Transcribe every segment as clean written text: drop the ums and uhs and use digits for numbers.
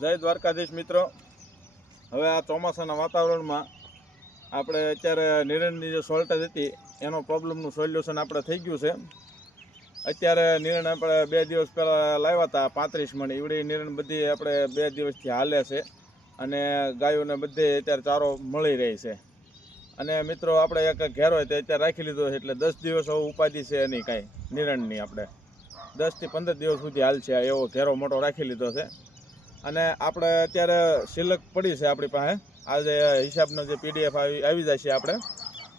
જય દ્વારકાધીશ મિત્રો. હવે આ ચોમાસાના વાતાવરણમાં આપણે અત્યારે નિરણની જે શોર્ટેજ હતી એનો પ્રોબ્લેમનું સોલ્યુશન આપણે થઈ ગયું છે. અત્યારે નિરણ આપણે 2 દિવસ પહેલાં લાવ્યા હતા 35 મણ ઈવડી નિરણ બધી આપણે 2 દિવસથી હાલે છે અને ગાયોને બધે અત્યારે ચારો મળી રહી છે. અને મિત્રો આપણે એક ઘેરો હોય તો અત્યારે રાખી લીધો છે એટલે 10 દિવસ હવે ઉપાધિ છે નહીં કાંઈ નિરણની. આપણે 10 થી 15 દિવસ સુધી હાલ છે એવો ઘેરો મોટો રાખી લીધો છે. અને આપણે અત્યારે સિલક પડી છે આપણી પાસે. આજે હિસાબનો જે PDF આવી જાય છે આપણે.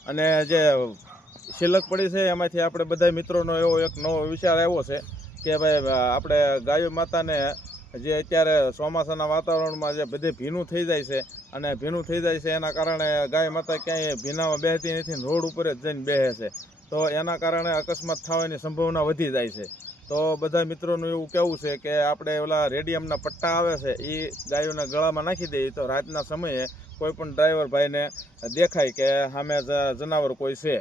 અને જે સિલક પડી છે એમાંથી આપણે બધા મિત્રોનો એવો એક નવો વિચાર આવ્યો છે કે ભાઈ આપણે ગાયો માતાને જે અત્યારે ચોમાસાના વાતાવરણમાં જે બધે ભીનું થઈ જાય છે અને ભીનું થઈ જાય છે એના કારણે ગાય માતા ક્યાંય ભીનામાં બેસતી નથી, રોડ ઉપર જ જઈને બેસે છે. તો એના કારણે અકસ્માત થવાની સંભાવના વધી જાય છે. તો બધા મિત્રોનું એવું કહેવું છે કે આપણે ઓલા રેડિયમના પટ્ટા આવે છે એ ગાયોના ગળામાં નાખી દઈએ તો રાતના સમયે કોઈ પણ ડ્રાઈવર ભાઈને દેખાય કે સામે જનાવર કોઈ છે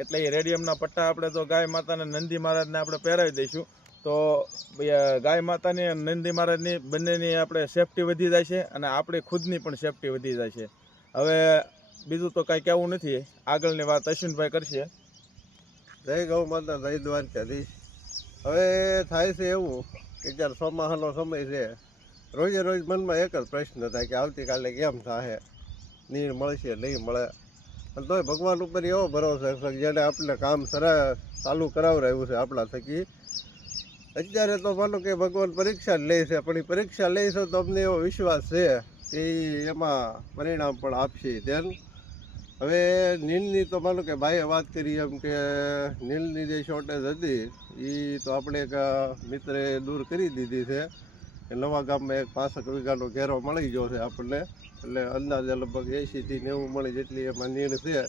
એટલે એ રેડિયમના પટ્ટા આપણે તો ગાય માતાને નંદી મહારાજને આપણે પહેરાવી દઈશું તો ગાય માતાની અને નંદી મહારાજની બંનેની આપણે સેફટી વધી જાય છે અને આપણી ખુદની પણ સેફટી વધી જાય છે. હવે બીજું તો કાંઈ કહેવું નથી, આગળની વાત અશ્વિનભાઈ કરશે. જય ગૌ માતા, જય દ્વારકાધીશ. હવે થાય છે એવું કે જ્યારે ચોમાસાનો સમય છે, રોજે રોજ મનમાં એક જ પ્રશ્ન થાય કે આવતીકાલે કેમ થાય, નીર મળશે નહીં મળે. અને તોય ભગવાન ઉપર એવો ભરોસો છે કે જેને આપણે કામ ચાલુ કરાવરાયું છે આપણા થકી. અત્યારે તો માનો કે ભગવાન પરીક્ષા લે છે, પણ એ પરીક્ષા લે છે તો અમને એવો વિશ્વાસ છે કે એમાં પરિણામ પણ આપશે. ધ્યાન હવે નીલની તો માનો કે ભાઈએ વાત કરી એમ કે નીલની જે શોર્ટેજ હતી એ તો આપણે એક મિત્રે દૂર કરી દીધી છે કે નવા ગામમાં એક 65 વીઘાનો ઘેરો મળી ગયો છે આપણને. એટલે અંદાજે લગભગ 80 થી 90 મણ જેટલી એમાં નીણ છે.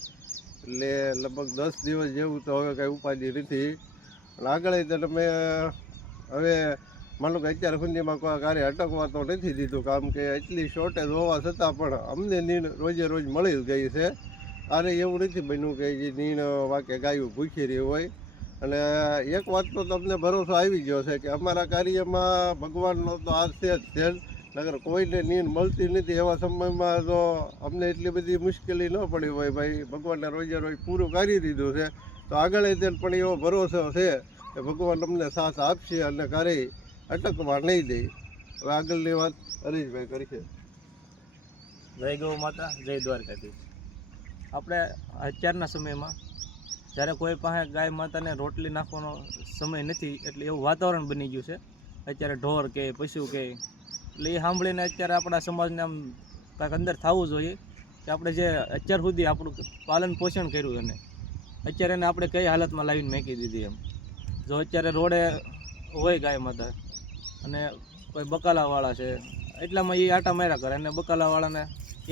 એટલે લગભગ 10 દિવસ જેવું તો હવે કાંઈ ઉપાધિ નથી. અને આગળ તમે હવે માનો કે અત્યાર સુધીમાં કોઈ કાર્ય અટકવા તો નથી દીધું, કામ કે એટલી શોર્ટેજ હોવા છતાં પણ અમને નીણ રોજે રોજ મળી જ ગઈ છે. આરે એવું નથી બન્યું કે જે નીણ વાકે ગાયું ભૂખી રહી હોય. અને એક વાત તો તમને ભરોસો આવી ગયો છે કે અમારા કાર્યમાં ભગવાનનો તો હાથ છે જ છે. નગર કોઈને નીણ મળતી નથી એવા સમયમાં તો અમને એટલી બધી મુશ્કેલી ન પડી હોય. ભાઈ ભગવાનને રોજે રોજ પૂરું કરી દીધું છે તો આગળ પણ એવો ભરોસો છે કે ભગવાન અમને સાથ આપશે અને ક્યારેય અટકવા નહીં દે. હવે આગળની વાત હરીશભાઈ કરશે. જય ગૌ માતા, જય દ્વારકાધીશ. આપણે અત્યારના સમયમાં જ્યારે કોઈ પાસે ગાય માતાને રોટલી નાખવાનો સમય નથી એટલે એવું વાતાવરણ બની ગયું છે. અત્યારે ઢોર કે પશુ કે એટલે એ સાંભળીને અત્યારે આપણા સમાજને આમ કાંઈક અંદર થવું જોઈએ કે આપણે જે અત્યાર સુધી આપણું પાલન પોષણ કર્યું એને અત્યારે એને આપણે કઈ હાલતમાં લાવીને મેકી દીધી. એમ જો અત્યારે રોડે હોય ગાય માતા અને કોઈ બકાલાવાળા છે એટલામાં એ આટા માર્યા કરે અને બકાલાવાળાને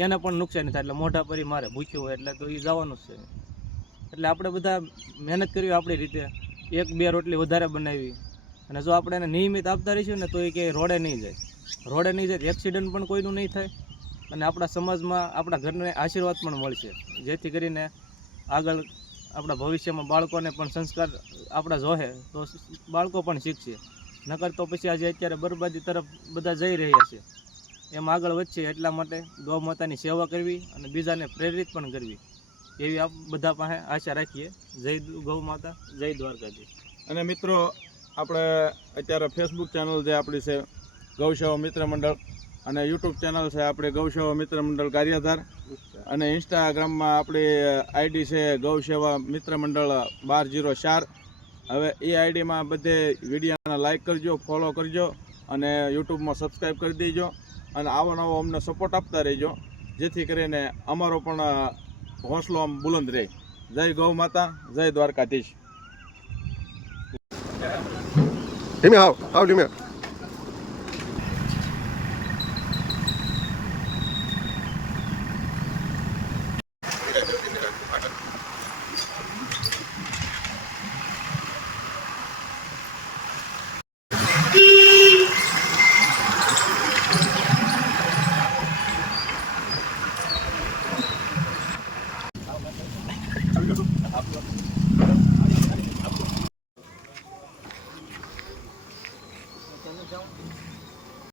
એને પણ નુકસાની થાય એટલે મોઢા પરી મારે ભૂખ્યું હોય એટલે તો એ જવાનું જ છે. એટલે આપણે બધા મહેનત કરવી આપણી રીતે, 1-2 રોટલી વધારે બનાવી અને જો આપણે એને નિયમિત આપતા રહીશું ને તો એ કંઈ રોડે નહીં જાય, એક્સિડન્ટ પણ કોઈનું નહીં થાય અને આપણા સમાજમાં આપણા ઘરને આશીર્વાદ પણ મળશે. જેથી કરીને આગળ આપણા ભવિષ્યમાં બાળકોને પણ સંસ્કાર આપણા જોહે તો બાળકો પણ શીખશે. નકર તો પછી આજે અત્યારે બરબાદી તરફ બધા જઈ રહ્યા છે. એમ આગળ વધશે એટલા માટે ગૌ માતાની સેવા કરવી અને બીજાને પ્રેરિત પણ કરવી એવી આપ બધા પાસે આશા રાખીએ. જય ગૌ માતા, જય દ્વારકાધીશ. અને મિત્રો આપણે અત્યારે ફેસબુક ચેનલ જે આપણી છે ગૌસેવા મિત્ર મંડળ અને યુટ્યુબ ચેનલ છે આપણે ગૌસેવા મિત્ર મંડળ ગારિયાધાર અને ઇન્સ્ટાગ્રામમાં આપણી આઈડી છે ગૌસેવા મિત્ર મંડળ 1204. હવે એ આઈડીમાં બધે વિડીયોને લાઇક કરજો, ફોલો કરજો અને યુટ્યુબમાં સબસ્ક્રાઈબ કરી દેજો અને આવો નવો અમને સપોર્ટ આપતા રહેજો જેથી કરીને અમારો પણ હોંસલો આમ બુલંદ રહે. જય ગૌ માતા, જય દ્વારકાધીશ. ધીમે આવ ધીમે.